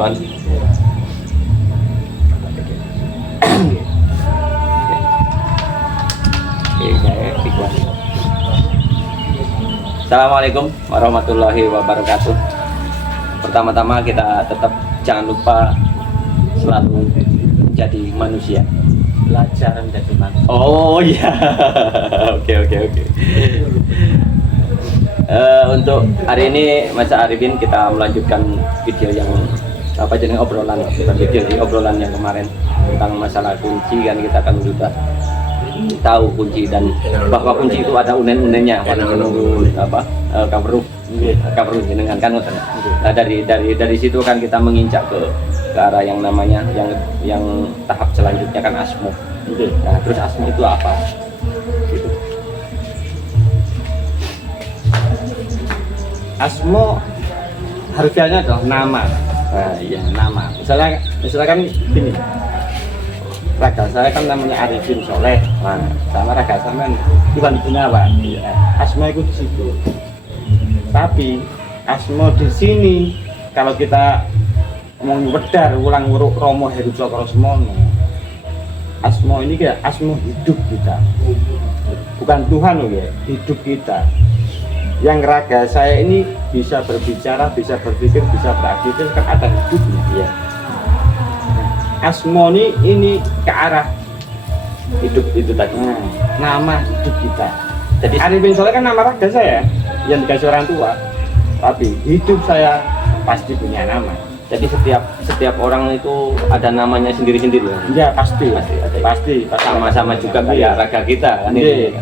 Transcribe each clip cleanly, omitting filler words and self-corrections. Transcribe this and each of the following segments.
Pan. Assalamualaikum warahmatullahi wabarakatuh. Pertama-tama kita tetap jangan lupa selalu menjadi manusia. Belajar menjadi manusia. Oh iya, oke. Untuk hari ini Mas Arifin kita melanjutkan video yang apa jenis obrolan, bukan video ini obrolan yang kemarin tentang masalah kunci. Kan kita akan sudah tahu kunci dan bahwa kunci itu ada unen-unennya pada menunggu apa kaveru jenengan kan. Nah dari situ kan kita menginjak ke arah yang namanya yang tahap selanjutnya kan asmo. Nah terus asmo itu apa? Gitu. Asmo harfiahnya adalah nama. Nah iya nama. Misalkan gini, raga saya kan namanya Arifin Soleh, nah, sama raga saya kan Iwan Gunawan. Asmo itu di situ. Tapi asmo di sini kalau kita ngomong wedar ulang wuruk Romo Heru Cokro Semono, asmo ini kayak asmo hidup kita, bukan Tuhan loh ya, hidup kita. Yang raga saya ini bisa berbicara, bisa berpikir, bisa beraktivitas kan ada hidupnya ya. Asmo ini ke arah hidup itu tadi. Nama hidup kita. Jadi Arifin Soleh kan nama raga saya yang dikasih orang tua, tapi hidup saya pasti punya nama. Jadi setiap orang itu ada namanya sendiri-sendiri ya. Ya pasti Sama-sama juga kayak raga kita kan ini.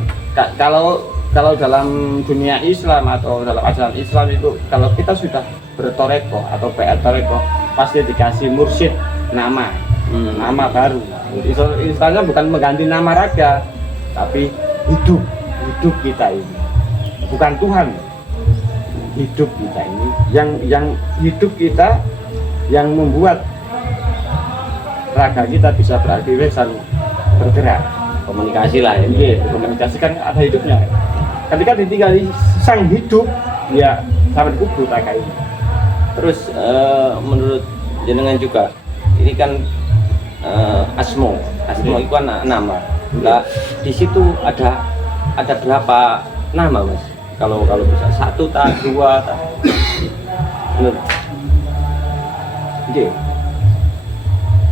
Kalau dalam dunia Islam atau dalam ajaran Islam itu kalau kita sudah bertoreko atau toreko pasti dikasih mursyid nama baru. Istilahnya bukan mengganti nama raga, tapi hidup kita ini bukan Tuhan, hidup kita ini yang hidup kita yang membuat raga kita bisa beraktivitas dan bergerak. Komunikasi lah ini. Komunikasi kan ada hidupnya. Ketika ditinggali sang hidup, ya sampai kubur raga ini. Terus menurut jenengan juga ini kan asmo itu kan nama. Nah di situ ada berapa nama mas? Kalau bisa 1 tak 2 tak? Menurut?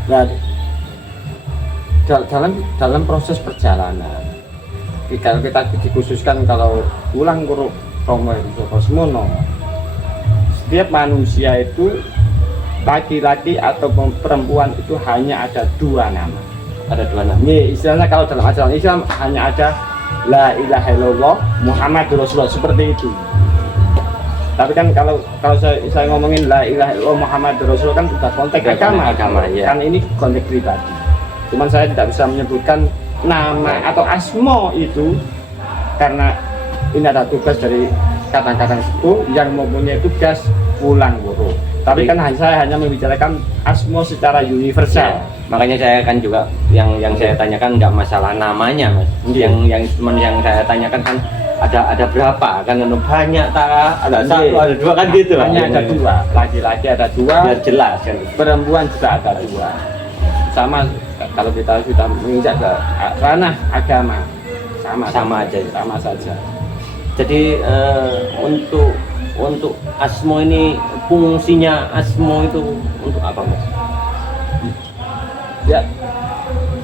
Nah, dalam proses perjalanan, kalau kita dikhususkan kalau ulang huruf Romo Heru Semono, setiap manusia itu laki-laki atau perempuan itu hanya ada 2 nama. Ada 2 nama. Ini istilahnya kalau dalam ajaran Islam hanya ada La ilaha illallah Muhammadur Rasulullah seperti itu. Tapi kan kalau saya ngomongin La ilaha illallah Muhammadur Rasulullah kan sudah konteks agama ya. Kan ini konteks pribadi. Cuman saya tidak bisa menyebutkan nama atau asmo itu karena ini ada tugas dari kata-kata itu yang mempunyai tugas ulang huruf. Tapi kan saya hanya membicarakan asmo secara universal. Makanya saya kan juga yang saya tanyakan nggak masalah namanya mas. Yang saya tanyakan kan ada berapa kan banyak tak ada 1 ada 2 kan gitu. Hanya ada 2, laki-laki ada 2, biar jelas kan. Perempuan juga ada 2. Sama kalau kita sudah menginjak ke ranah agama sama saja. Jadi untuk asmo ini fungsinya asmo itu untuk apa mas? Ya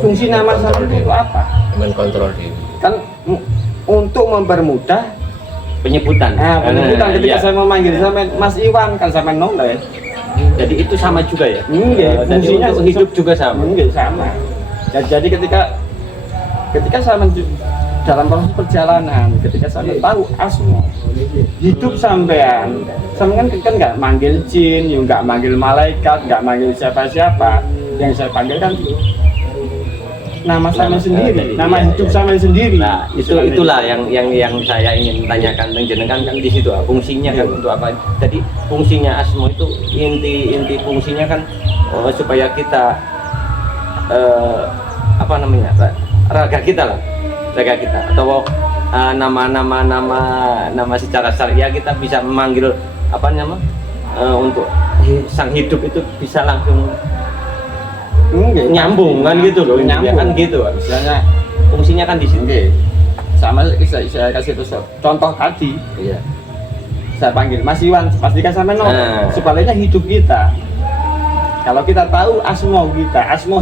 fungsi nama sama itu apa? Mengontrol diri. Kan untuk mempermudah Penyebutan. Penyebutan ketika iya. saya memanggil sama Mas Iwan kan sama noleh. Jadi itu sama juga ya? Enggak, fungsinya untuk hidup juga sama? Enggak sama. Jadi ketika saya dalam proses perjalanan, ketika saya tahu asmo hidup sampean kan nggak manggil jin, nggak manggil malaikat, nggak manggil siapa-siapa. Yang saya panggil kan nama saya sendiri, nama hidup saya sendiri. Nah, itulah yang saya ingin tanyakan jenengan kan di situ fungsinya kan untuk apa? Jadi fungsinya asmo itu inti fungsinya kan supaya kita apa namanya? raga kita atau nama secara syariah kita bisa memanggil apa nama untuk sang hidup itu bisa langsung Nggih, nyambung kan gitu loh, nyambung kan gitu. misalnya Fungsinya kan di situ. nggih sama saya kasih contoh tadi Iya. saya panggil Mas Iwan pastikan sampai Nah. sebaliknya hidup kita kalau kita tahu asmo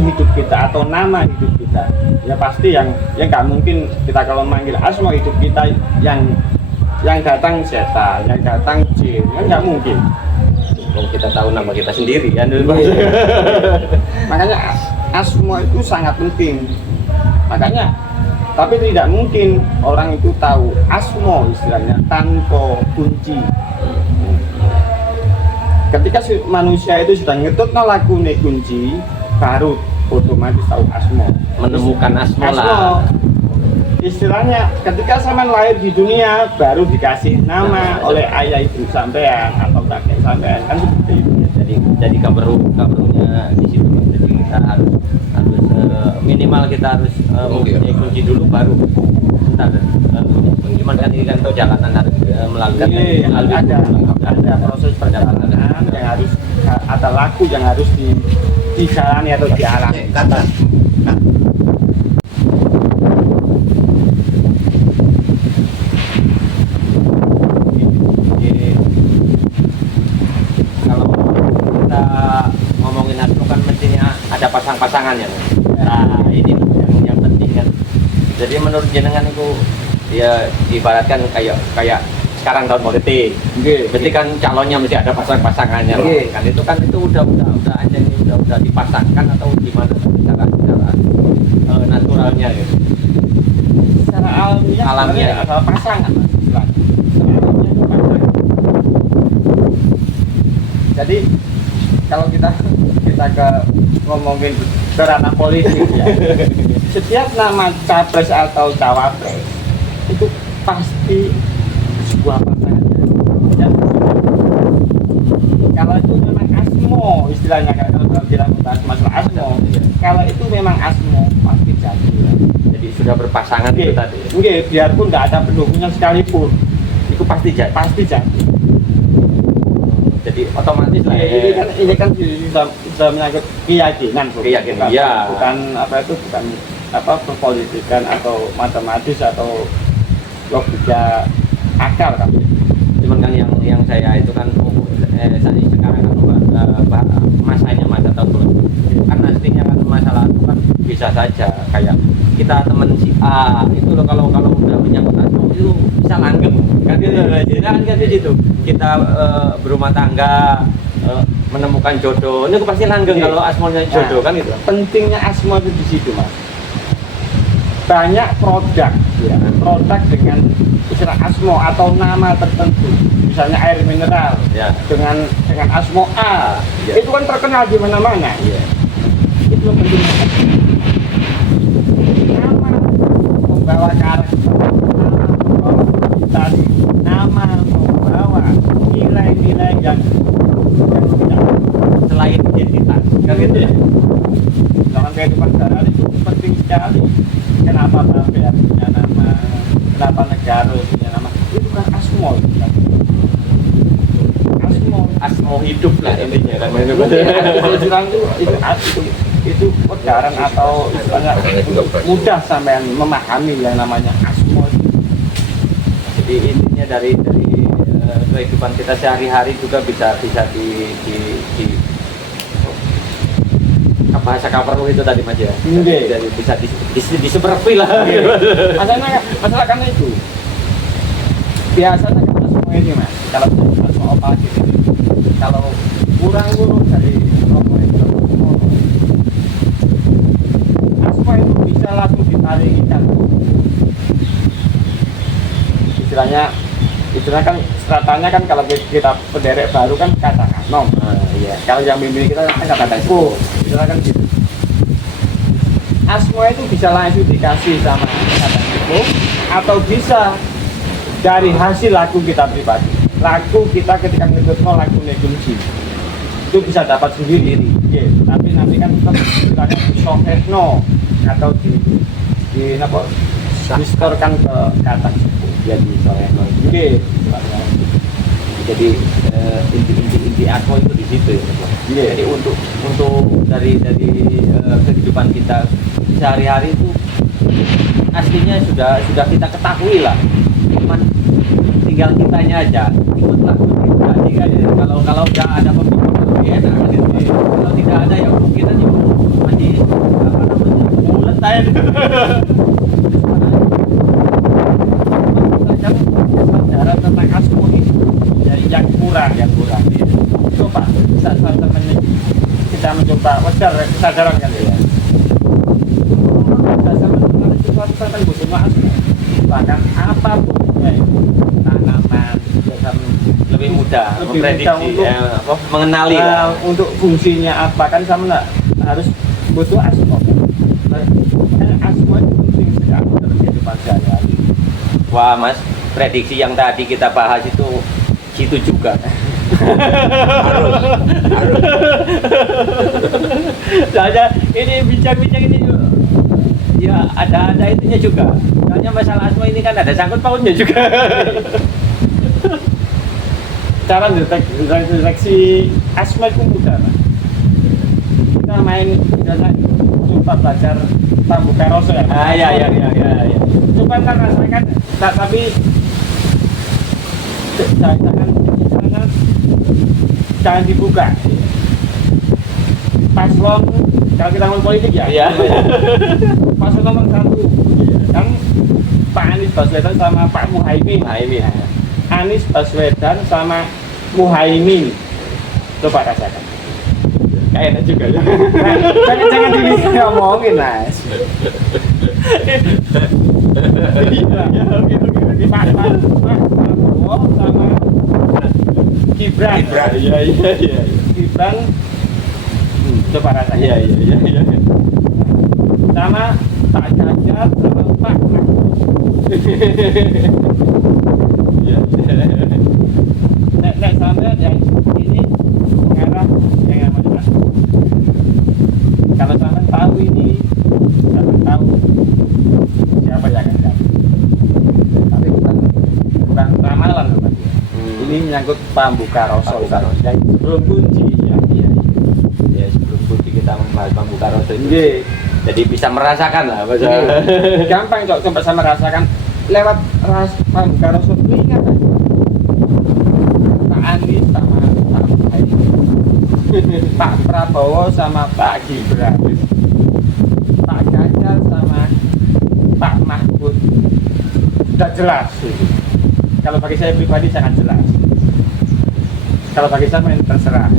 hidup kita atau nama hidup kita ya pasti yang nggak mungkin kita kalau manggil asmo hidup kita yang datang setan, yang datang jin, kan nggak mungkin. Kalau kita tahu nama kita sendiri kan. Makanya asmo itu sangat penting. Makanya tapi tidak mungkin orang itu tahu asmo istilahnya tanpa kunci. Ketika manusia itu sudah ngetut lakune kunci, baru otomatis tahu asmo. Menemukan asmo lah. Istilahnya ketika sampean lahir di dunia baru dikasih nama oleh ayah ibu sampean atau kakek sampean kan seperti itu. Jadi kabarnya di situ. Jadi kita harus minimal kita harus mempunyai kunci dulu baru. Cuman kan ini kan perjalanan harus melalui ada proses perjalanan yang harus ada laku yang harus dijalani atau dialami. Kata. Kalau kita ngomongin asmo kan mestinya ada pasang-pasangannya. Nah ini yang penting kan. Jadi menurut jenengan itu ya ibaratkan kayak sekarang tahun politik. Berarti kan calonnya mesti ada pasang-pasangannya. Kan itu udah aja ini udah dipasangkan atau gimana secara naturalnya gitu. Secara alamiah adalah pasangan. Jadi kalau kita ngomongin ke ranah politik ya, setiap nama capres atau cawapres itu pasti sebuah pasangan. Ya. Kalau itu memang asmo istilahnya kalau kita membahas masalah asmo, kalau itu memang asmo pasti jadi. Jadi sudah berpasangan itu tadi. Oke, biarpun tidak ada pendukungnya sekalipun, Itu pasti jadi. pasti jadi. Jadi otomatis lah. Ini kan bisa menyangkut keyakinan, Keyakinan, iya. bukan apa perpolitikan atau matematis atau logika akal kan. Cuman kan yang saya itu kan saat ini sekarang kan masa tahun politik kan aslinya kan masalah itu kan bisa saja kayak kita teman si A itu loh kalau udah menyangkut asmo itu bisa langgeng kan gitu kan di situ kita berumah tangga menemukan jodoh ini pasti langgeng kalau asmonya jodoh kan itu. Pentingnya asmo itu di situ mas. Banyak produk ya, produk dengan istilah asmo atau nama tertentu, misalnya air mineral Ya. dengan asmo A, Ya. itu kan terkenal di mana-mana. Iya. Itu pentingnya nama membawa karakter, nama membawa tadi, nama membawa nilai-nilai yang tidak Selain identitas kan gitu ya. dalam kehidupan sehari-hari itu penting sekali. Kenapa sampai punya nama, kenapa negara punya nama, itu kan asmo kan? Asmo hidup lah intinya kan. Saya bilang itu pegaran atau istilahnya mudah sampai memahami yang namanya asmo. Jadi intinya dari kehidupan kita sehari-hari juga bisa di bahasa cover itu tadi Mas ya. Jadi bisa diseperti lah. Masalah karena itu biasanya kan asmo ini mas, kalau asmo apa gitu, kalau kurang dari nomor itu asmo itu bisa langsung ditarikan. Istilahnya kan stratanya kan kalau kita penderek baru kan kata nom. Iya. Kalau yang bimbing kita kan kata itu. Istilah kan gitu. Asmo itu bisa langsung dikasih sama kata itu atau bisa dari hasil laku kita pribadi. Laku kita ketika ngedotno laku kunci itu bisa dapat sendiri. Yeah. Tapi nanti kan tetap istilahnya disohekno atau di apa? Distorkan ke kata sepuh. Jadi soalnya Oke. jadi inti inti aku itu di situ ya. Iya. Jadi untuk dari kehidupan kita sehari-hari itu aslinya sudah kita ketahui lah, cuman tinggal kitanya aja ikutlah kita. Kalau udah ada pemimpin lebih enak gitu. Kalau tidak ada ya kita masih apa namanya bulat aja. Pelajaran tentang asmo ini dari yang kurang ya. Coba saat teman-teman kita mencoba wajar kesadaran kan ya. Dasar butuh asmo. Bahkan apapun ya, tanaman Lebih mudah Lebih memprediksi mudah untuk- ya, mengenali lah. untuk fungsinya apa kan sama nggak harus butuh asmo. Asmo itu penting sekali dalam kehidupan sehari-hari. Wah mas, prediksi yang tadi kita bahas itu situ juga. harus Soalnya ini bincang-bincang ini ya ada itunya juga. Soalnya masalah asma ini kan ada sangkut pautnya juga. Cara deteksi asma itu mudah Mas. Kita main misalnya coba belajar pambuka rasa ya. Ya. Coba ntar rasakan tapi jangan dibuka. Paslon kalau kita ngomong politik ya. Iya. Paslon nomor 1 kan Pak Anies Baswedan sama Pak Muhaimin. Anies Baswedan sama Muhaimin. Coba rasakan. Kayaknya juga ya. Nah, jangan ngomongin Mas. Oke. Pak Prabowo sama Gibran. Iya. Gibran. Coba rasakan. Iya. Sama Pak Ganjar sama Pak Mahfud. Nek sampai yang ini mengarah yang namanya. Kalau sampai tahu ini, sampai tahu siapa yang akan jadi. Tapi bukan ramalan loh Mas. Ini menyangkut pambuka rasa. Dan sebelum kunci ya. Ya sebelum kunci kita membahas pambuka rasa itu. Iya. Jadi bisa merasakan lah bahasa. Gampang cok, coba sama merasakan lewat pambuka rasa itu ingat kan? Pak Anies sama Pak Muhaimin, Pak Prabowo sama Pak Gibran, Pak Ganjar sama Pak Mahfud. Sudah jelas itu. Kalau bagi saya pribadi sangat jelas. Kalau bagi saya main terserah.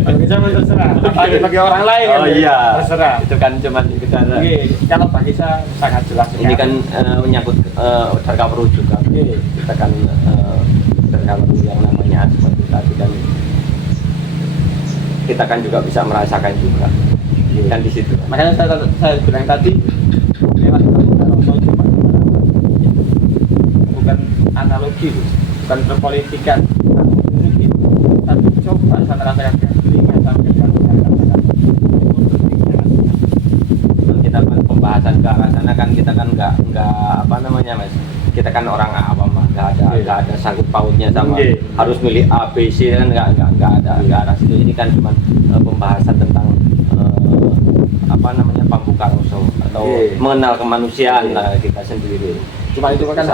Bagi saya main terserah. Bagi orang lain kan terserah. Itu kan cuman kita. Oke, kalau bagi saya sangat jelas. Ini kan menyangkut tercover juga. Oke. Kita kan tercover yang namanya asma itu tadi kan kita kan juga bisa merasakan juga kan di situ. Makanya saya bilang tadi lewat coba bukan analogi, bukan perpolitikan, tapi coba saya rasakan telinga sampai Kita kan pembahasan ke arah sana kan kita kan nggak apa namanya mas, kita kan orang awam mah nggak ada sangkut pautnya sama harus milih A B C kan nggak ada arah situ. Ini kan cuma pembahasan tentang apa namanya pambuka rasa atau mengenal kemanusiaan lah kita sendiri. Cuma itu kan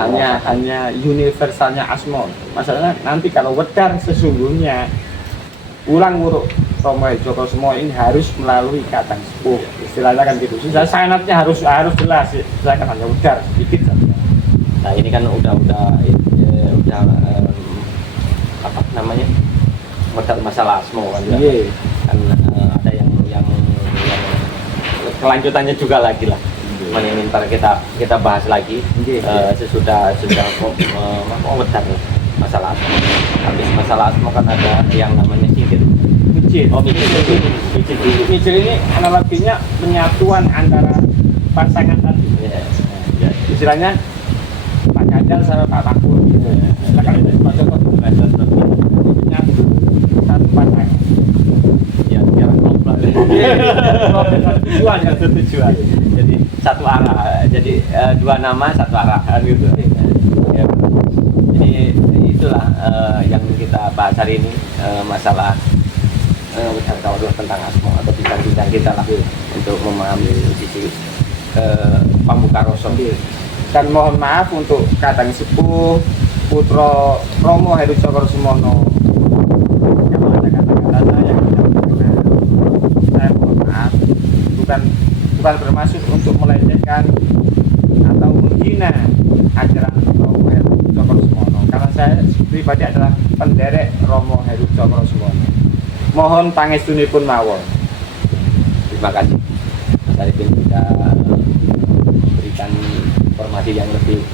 hanya universalnya asmo. Masalahnya nanti kalau wedar sesungguhnya ulang uruk Romo Joko semua ini harus melalui ikatan sepuh. Istilahnya kan gitu. Sudah sanatnya harus jelas. Saya kan hanya wedar sedikit saja. Nah ini kan udah apa namanya masalah asmo kan ya. Kan ada yang kelanjutannya juga lagi lah. Ini ntar kita bahas lagi sesudah wedar masalah asmo. Habis masalah asmo kan ada yang namanya singkir. Micil ini analoginya penyatuan antara pasangan tadi. Istilahnya Pak Ganjar sama Pak Mahfud. Silakan Pak Joko menyatu satu pasangan. Ya, sekarang komplek. Satu tujuan. Jadi satu arah. Jadi dua nama satu arah kan gitu. Ya. Jadi itulah yang kita bahas hari ini, masalah tentang asma atau bidang-bidang kita lah untuk memahami sisi pambuka rasa. Dan mohon maaf untuk Kadang Sepuh Putra Romo Heru Cokrosemono yang ada kata-kata saya yang tidak benar. Saya mohon maaf, bukan bermaksud untuk melecehkan atau menghina ajaran Romo Heru Cokrosemono, karena saya pribadi adalah penderek Romo Heru Cokrosemono. Mohon pangestunipun mawon. Terima kasih Mas Arifin sudah memberikan informasi yang lebih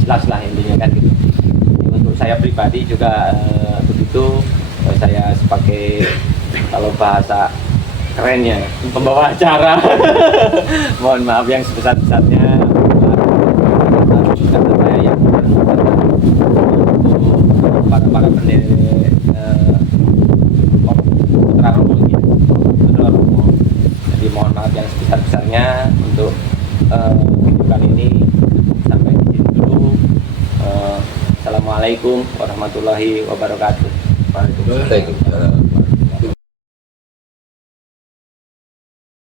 jelas lah intinya kan gitu. Untuk saya pribadi juga begitu, saya sebagai kalau bahasa kerennya pembawa acara mohon maaf yang sebesar-besarnya karena saya yang untuk para pendiri putra Romo ini, putra Romo. Jadi mohon maaf yang sebesar-besarnya untuk video kali ini. Sampai di sini dulu. Assalamualaikum warahmatullahi wabarakatuh. Waalaikumsalam.